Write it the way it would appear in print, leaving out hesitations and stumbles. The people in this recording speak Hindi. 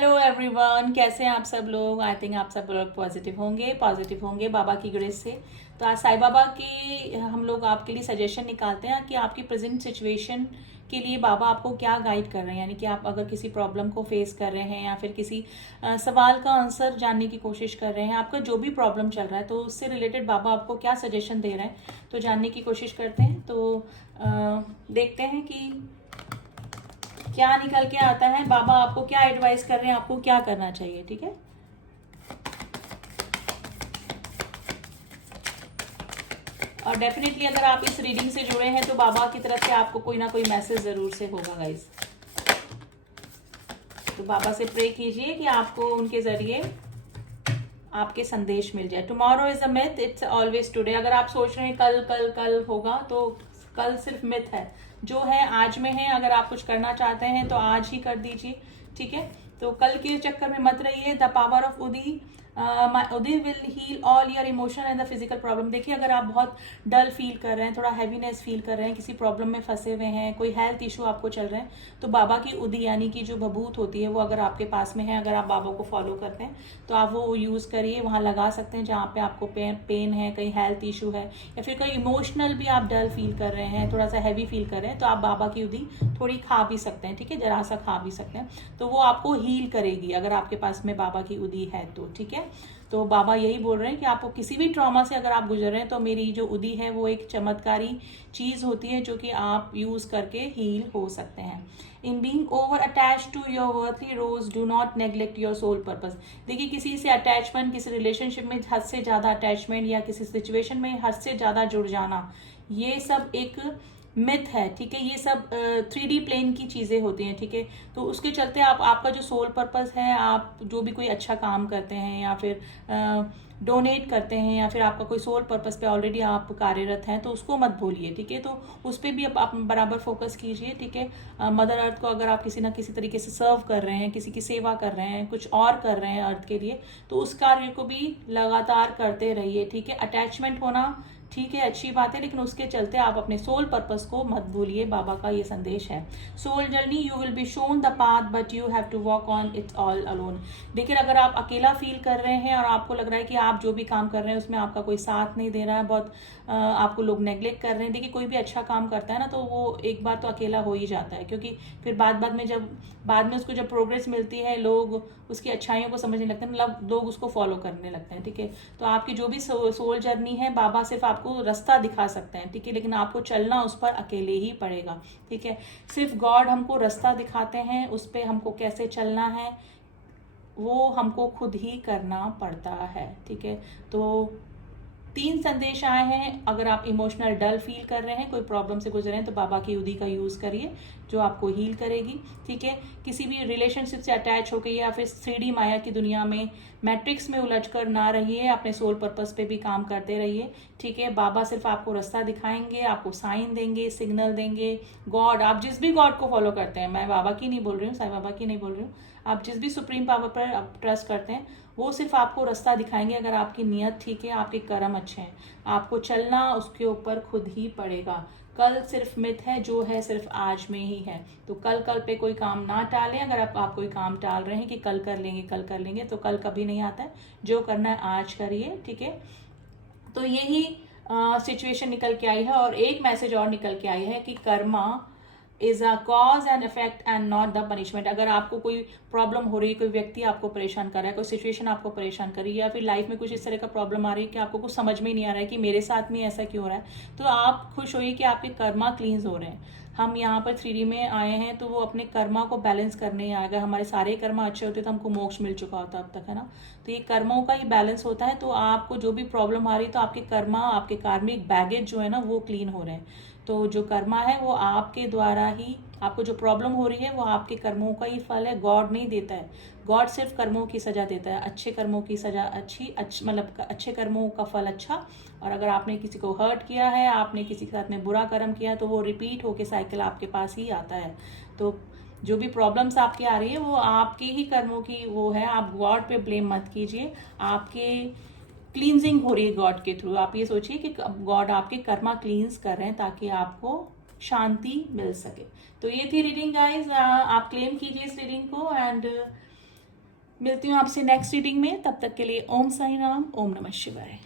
हेलो एवरीवन, कैसे हैं आप सब लोग। आई थिंक आप सब लोग पॉजिटिव होंगे बाबा की ग्रेस से। तो आज साईं बाबा की हम लोग आपके लिए सजेशन निकालते हैं कि आपकी प्रेजेंट सिचुएशन के लिए बाबा आपको क्या गाइड कर रहे हैं। यानी कि आप अगर किसी प्रॉब्लम को फेस कर रहे हैं या फिर किसी सवाल का आंसर जानने की कोशिश कर रहे हैं, आपका जो भी प्रॉब्लम चल रहा है तो उससे रिलेटेड बाबा आपको क्या सजेशन दे रहे हैं, तो जानने की कोशिश करते हैं। तो देखते हैं कि क्या निकल के आता है, बाबा आपको क्या एडवाइस कर रहे हैं, आपको क्या करना चाहिए। ठीक है, और डेफिनेटली अगर आप इस रीडिंग से जुड़े हैं तो बाबा की तरफ से आपको कोई ना कोई मैसेज जरूर से होगा गाइस। तो बाबा से प्रे कीजिए कि आपको उनके जरिए आपके संदेश मिल जाए। Tomorrow is a myth, it's always today. अगर आप सोच रहे हैं कल कल कल होगा, तो कल सिर्फ मिथ है, जो है आज में है। अगर आप कुछ करना चाहते हैं तो आज ही कर दीजिए। ठीक है, तो कल के चक्कर में मत रहिए। The power of udi, udi will heal all your emotion and the physical problem. देखिए, अगर आप बहुत डल फील कर रहे हैं, थोड़ा हैवीनेस फील कर रहे हैं, किसी प्रॉब्लम में फंसे हुए हैं, कोई हेल्थ इशू आपको चल रहे हैं, तो बाबा की उदी यानी कि जो भभूत होती है वो अगर आपके पास में है, अगर आप बाबा को फॉलो करते हैं तो आप वो यूज करिए। वहां लगा सकते हैं जहाँ पे आपको पेन है, कहीं हेल्थ इशू है, या फिर कहीं इमोशनल भी आप डल फील कर रहे हैं, थोड़ा सा हैवी फील कर रहे हैं, तो आप बाबा की उदी थोड़ी खा भी सकते हैं। ठीक है, जरा सा खा भी सकते हैं, तो वो आपको हील करेगी अगर आपके पास में बाबा की उदी है तो। ठीक है, तो बाबा यही बोल रहे हैं कि आपको किसी भी ट्रॉमा से अगर आप गुजर रहे हैं तो मेरी जो उदी है वो एक चमत्कारी चीज होती है जो कि आप यूज करके हील हो सकते हैं। In being over attach to your worldly roles, do not neglect your soul purpose. देखिए, किसी से अटैचमेंट, किसी रिलेशनशिप में हद से ज्यादा अटैचमेंट या किसी सिचुएशन में हद से ज्यादा जुड़ जाना, ये सब एक मिथ है। ठीक है, ये सब 3D प्लेन की चीजें होती हैं। ठीक है, तो उसके चलते आपका जो सोल पर्पस है, आप जो भी कोई अच्छा काम करते हैं या फिर डोनेट करते हैं या फिर आपका कोई सोल पर्पस पे ऑलरेडी आप कार्यरत हैं, तो उसको मत भूलिए। ठीक है, तो उस पर भी आप बराबर फोकस कीजिए। ठीक है, मदर अर्थ को अगर आप किसी ना किसी तरीके से सर्व कर रहे हैं, किसी की सेवा कर रहे हैं, कुछ और कर रहे हैं अर्थ के लिए, तो उस कार्य को भी लगातार करते रहिए। ठीक है, अटैचमेंट होना ठीक है, अच्छी बात है, लेकिन उसके चलते आप अपने सोल पर्पस को मत भूलिए। बाबा का ये संदेश है। Soul journey, you will be shown the path but you have to walk on it all alone. देखिए, अगर आप अकेला फील कर रहे हैं और आपको लग रहा है कि आप जो भी काम कर रहे हैं उसमें आपका कोई साथ नहीं दे रहा है, बहुत आपको लोग नेग्लेक्ट कर रहे हैं। देखिए, कोई भी अच्छा काम करता है ना, तो वो एक बार तो अकेला हो ही जाता है, क्योंकि फिर बाद में उसको जब प्रोग्रेस मिलती है, लोग उसकी अच्छाइयों को समझने लगते हैं, मतलब लोग उसको फॉलो करने लगते हैं। ठीक है, तो आपकी जो भी सोल जर्नी है, बाबा सिर्फ आपको रास्ता दिखा सकते हैं। ठीक है, लेकिन आपको चलना उस पर अकेले ही पड़ेगा। ठीक है, सिर्फ गॉड हमको रास्ता दिखाते हैं, उस पर हमको कैसे चलना है वो हमको खुद ही करना पड़ता है। ठीक है, तो 3 संदेश आए हैं। अगर आप इमोशनल डल फील कर रहे हैं, कोई प्रॉब्लम से गुजरे हैं, तो बाबा की उदी का यूज करिए जो आपको हील करेगी। ठीक है, किसी भी रिलेशनशिप से अटैच हो गई या फिर 3D माया की दुनिया में, मैट्रिक्स में उलझ कर ना रहिए, अपने सोल पर्पस पे भी काम करते रहिए। ठीक है, बाबा सिर्फ आपको रास्ता दिखाएंगे, आपको साइन देंगे, सिग्नल देंगे। गॉड, आप जिस भी गॉड को फॉलो करते हैं, मैं बाबा की नहीं बोल रही हूँ, साईं बाबा की नहीं बोल रही हूँ, आप जिस भी सुप्रीम पावर पर आप ट्रस्ट करते हैं, वो सिर्फ आपको रास्ता दिखाएंगे अगर आपकी नीयत ठीक है, आपके कर्म अच्छे हैं। आपको चलना उसके ऊपर खुद ही पड़ेगा। कल सिर्फ मिथ है, जो है सिर्फ आज में ही है। तो कल पे कोई काम ना टालें। अगर आप कोई काम टाल रहे हैं कि कल कर लेंगे, तो कल कभी नहीं आता है। जो करना है आज करिए। ठीक है, तो यही सिचुएशन निकल के आई है। और एक मैसेज और निकल के आई है कि Karma is a cause and effect and not the punishment. अगर आपको कोई प्रॉब्लम हो रही है, कोई व्यक्ति आपको परेशान कर रहा है, कोई सिचुएशन आपको परेशान कर रही है, या फिर लाइफ में कुछ इस तरह का प्रॉब्लम आ रही है कि आपको कुछ समझ में ही नहीं आ रहा है कि मेरे साथ में ऐसा क्यों हो रहा है, तो आप खुश होइए कि आपके कर्मा क्लींस हो रहे हैं। हम यहाँ पर 3D में आए हैं तो वो अपने कर्मा को बैलेंस करने ही आएगा। हमारे सारे कर्मा अच्छे होते तो हमको मोक्ष मिल चुका होता अब तक, है ना। तो ये कर्मों का ही बैलेंस होता है। तो आपको जो भी प्रॉब्लम आ रही है, तो आपके कर्मा, आपके कार्मिक बैगेज जो है ना, वो क्लीन हो रहे हैं। तो जो कर्मा है वो आपके द्वारा ही, आपको जो प्रॉब्लम हो रही है वो आपके कर्मों का ही फल है। गॉड नहीं देता है, गॉड सिर्फ कर्मों की सजा देता है। अच्छे कर्मों की सजा अच्छी, मतलब अच्छे कर्मों का फल अच्छा। और अगर आपने किसी को हर्ट किया है, आपने किसी के साथ में बुरा कर्म किया, तो वो रिपीट होके साइकिल आपके पास ही आता है। तो जो भी प्रॉब्लम्स आपकी आ रही है वो आपके ही कर्मों की वो है। आप गॉड पे ब्लेम मत कीजिए। आपके क्लींजिंग हो रही है गॉड के थ्रू। आप ये सोचिए कि गॉड आपके कर्मा क्लींस कर रहे हैं ताकि आपको शांति मिल सके। तो ये थी रीडिंग गाइज। आप क्लेम कीजिए इस रीडिंग को एंड मिलती हूँ आपसे नेक्स्ट रीडिंग में, तब तक के लिए ओम साई राम, ओम नमः शिवाय।